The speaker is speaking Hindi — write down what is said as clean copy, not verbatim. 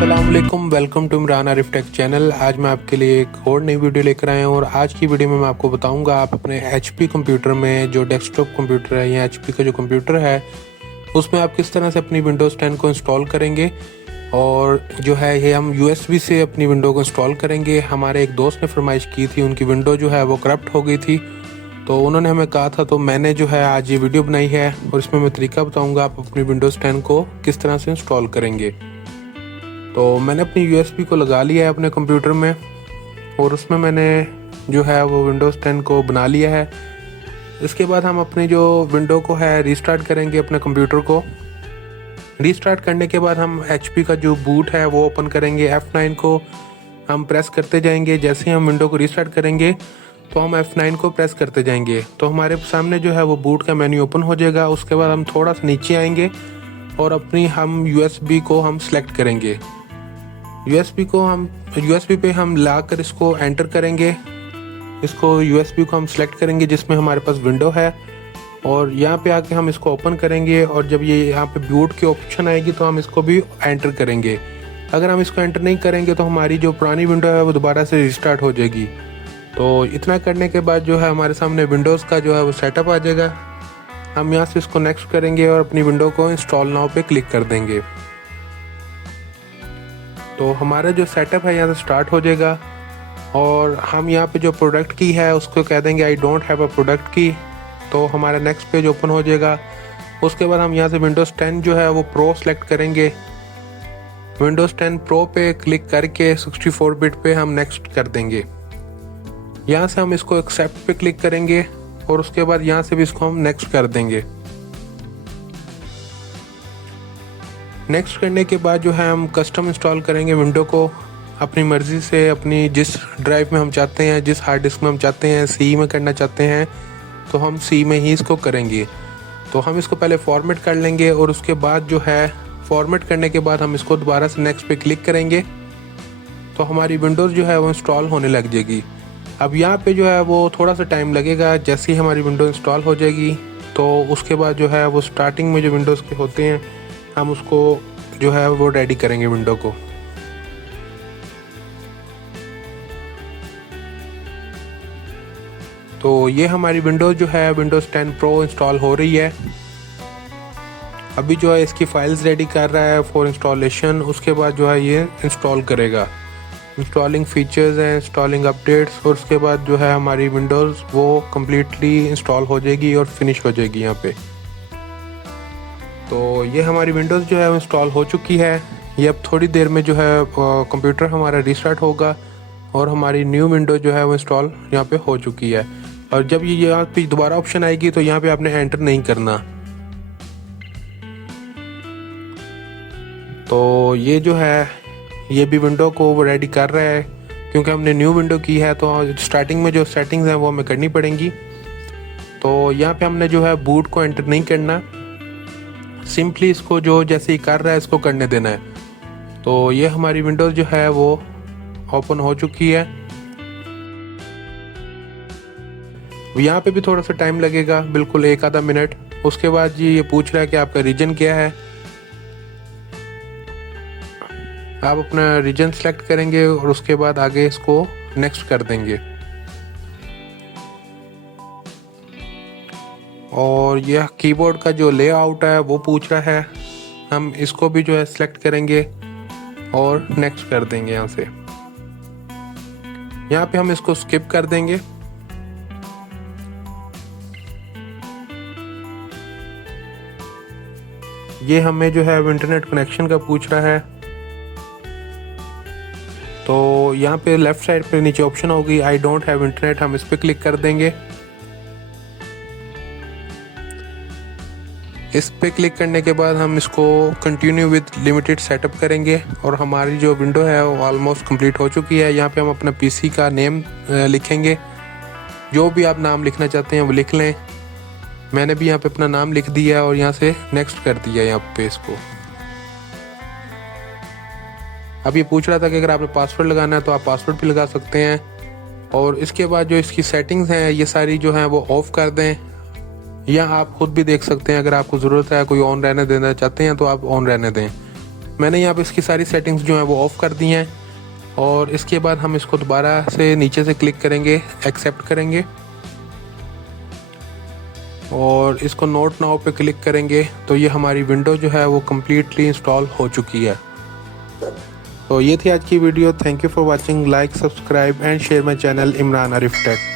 अस्सलामुअलैकुम, welcome to Imran Arif tech channel. आज मैं आपके लिए एक और नई वीडियो लेकर आया हूँ और आज की वीडियो में मैं आपको बताऊंगा आप अपने HP कंप्यूटर में जो डेस्कटॉप कंप्यूटर है या HP का जो कंप्यूटर है उसमें आप किस तरह से अपनी विंडोज़ 10 को इंस्टॉल करेंगे। और जो है ये हम USB से अपनी विंडो को इंस्टॉल करेंगे। हमारे एक दोस्त ने फरमाइश की थी, उनकी विंडो जो है वो करप्ट हो गई थी, तो उन्होंने हमें कहा था, तो मैंने जो है आज ये वीडियो बनाई है और इसमें मैं तरीका बताऊँगा आप अपनी विंडोज़ 10 को किस तरह से इंस्टॉल करेंगे। तो मैंने अपनी USB को लगा लिया है अपने कंप्यूटर में और उसमें मैंने जो है वो विंडोज़ 10 को बना लिया है। इसके बाद हम अपनी जो विंडो को है रीस्टार्ट करेंगे अपने कंप्यूटर को। रीस्टार्ट करने के बाद हम HP का जो बूट है वो ओपन करेंगे। F9 को हम प्रेस करते जाएंगे। जैसे ही हम विंडो को रीस्टार्ट करेंगे तो हम F9 को प्रेस करते जाएंगे तो हमारे सामने जो है वो बूट का मेन्यू ओपन हो जाएगा। उसके बाद हम थोड़ा सा नीचे आएंगे और अपनी हम USB को हम सेलेक्ट करेंगे। USB पे हम लाकर इसको एंटर करेंगे। इसको USB को हम सेलेक्ट करेंगे जिसमें हमारे पास विंडो है और यहाँ पे आके हम इसको ओपन करेंगे और जब ये यहाँ पे बूट की ऑप्शन आएगी तो हम इसको भी एंटर करेंगे। अगर हम इसको एंटर नहीं करेंगे तो हमारी जो पुरानी विंडो है वो दोबारा से रिस्टार्ट हो जाएगी। तो इतना करने के बाद जो है हमारे सामने विंडोज़ का जो है वो सेटअप आ जाएगा। हम यहाँ से इसको नेक्स्ट करेंगे और अपनी विंडो को इंस्टॉल नाउ पे क्लिक कर देंगे। तो हमारा जो सेटअप है यहाँ से स्टार्ट हो जाएगा और हम यहाँ पे जो प्रोडक्ट की है उसको कह देंगे I don't have a product की। तो हमारा नेक्स्ट पेज ओपन हो जाएगा। उसके बाद हम यहाँ से विंडोज़ 10 जो है वो प्रो सेलेक्ट करेंगे। विंडोज़ 10 प्रो पे क्लिक करके 64 बिट पे हम नेक्स्ट कर देंगे। यहाँ से हम इसको एक्सेप्ट पे क्लिक करेंगे और उसके बाद यहाँ से भी इसको हम नेक्स्ट कर देंगे। नेक्स्ट करने के बाद जो है हम कस्टम इंस्टॉल करेंगे विंडो को अपनी मर्ज़ी से, अपनी जिस ड्राइव में हम चाहते हैं, जिस हार्ड डिस्क में हम चाहते हैं, C में करना चाहते हैं तो हम C में ही इसको करेंगे। तो हम इसको पहले फॉर्मेट कर लेंगे और उसके बाद जो है फॉर्मेट करने के बाद हम इसको दोबारा से नेक्स्ट पे क्लिक करेंगे तो हमारी विंडोज़ जो है वो इंस्टॉल होने लग जाएगी। अब यहाँ पे जो है वो थोड़ा सा टाइम लगेगा। जैसे ही हमारी विंडो इंस्टॉल हो जाएगी तो उसके बाद जो है वो स्टार्टिंग में जो विंडोज़ के होते हैं हम उसको जो है वो रेडी करेंगे विंडो को। तो ये हमारी विंडोज़ जो है विंडोज़ 10 प्रो इंस्टॉल हो रही है। अभी जो है इसकी फाइल्स रेडी कर रहा है फॉर इंस्टॉलेशन। उसके बाद जो है ये इंस्टॉल करेगा। इंस्टॉलिंग फीचर्स हैं, इंस्टॉलिंग अपडेट्स और उसके बाद जो है हमारी विंडोज़ वो कम्प्लीटली इंस्टॉल हो जाएगी और फिनिश हो जाएगी यहाँ पे। तो ये हमारी विंडोज़ जो है वो इंस्टॉल हो चुकी है। ये अब थोड़ी देर में जो है कंप्यूटर हमारा रीस्टार्ट होगा और हमारी न्यू विंडो जो है वो इंस्टॉल यहाँ पे हो चुकी है। और जब ये यहाँ पे दोबारा ऑप्शन आएगी तो यहाँ पे आपने एंटर नहीं करना। तो ये जो है ये भी विंडो को वो रेडी कर रहा है क्योंकि हमने न्यू विंडो की है तो स्टार्टिंग में जो सेटिंग्स हैं वो हमें करनी पड़ेंगी। तो यहाँ पे हमने जो है बूट को एंटर नहीं करना, सिंपली इसको जो जैसे ही कर रहा है इसको करने देना है। तो ये हमारी विंडोज़ जो है वो ओपन हो चुकी है। यहाँ पे भी थोड़ा सा टाइम लगेगा, बिल्कुल एक आधा मिनट। उसके बाद जी ये पूछ रहा है कि आपका रीजन क्या है। आप अपना रीजन सेलेक्ट करेंगे और उसके बाद आगे इसको नेक्स्ट कर देंगे। और यह कीबोर्ड का जो लेआउट है वो पूछ रहा है, हम इसको भी जो है सिलेक्ट करेंगे और नेक्स्ट कर देंगे। यहाँ से यहाँ पे हम इसको स्किप कर देंगे। ये हमें जो है इंटरनेट कनेक्शन का पूछ रहा है। तो यहाँ पे लेफ्ट साइड पे नीचे ऑप्शन होगी आई डोंट हैव इंटरनेट, हम इस पर क्लिक कर देंगे। इस पे क्लिक करने के बाद हम इसको कंटिन्यू विद लिमिटेड सेटअप करेंगे और हमारी जो विंडो है वो ऑलमोस्ट कंप्लीट हो चुकी है। यहाँ पे हम अपना PC का नेम लिखेंगे, जो भी आप नाम लिखना चाहते हैं वो लिख लें। मैंने भी यहाँ पे अपना नाम लिख दिया और यहाँ से नेक्स्ट कर दिया यहाँ पे इसको। अब ये पूछ रहा था कि अगर आपने पासवर्ड लगाना है तो आप पासवर्ड भी लगा सकते हैं। और इसके बाद जो इसकी सेटिंग्स हैं ये सारी जो हैं वो ऑफ कर दें। या आप खुद भी देख सकते हैं, अगर आपको ज़रूरत है कोई ऑन रहने देना चाहते हैं तो आप ऑन रहने दें। मैंने यहाँ पे इसकी सारी सेटिंग्स जो हैं वो ऑफ़ कर दी हैं। और इसके बाद हम इसको दोबारा से नीचे से क्लिक करेंगे, एक्सेप्ट करेंगे और इसको नोट नाउ पे क्लिक करेंगे तो ये हमारी विंडो जो है वो कम्प्लीटली इंस्टॉल हो चुकी है। तो ये थी आज की video. Thank you for watching. Like, subscribe and share my channel Imran Arif take.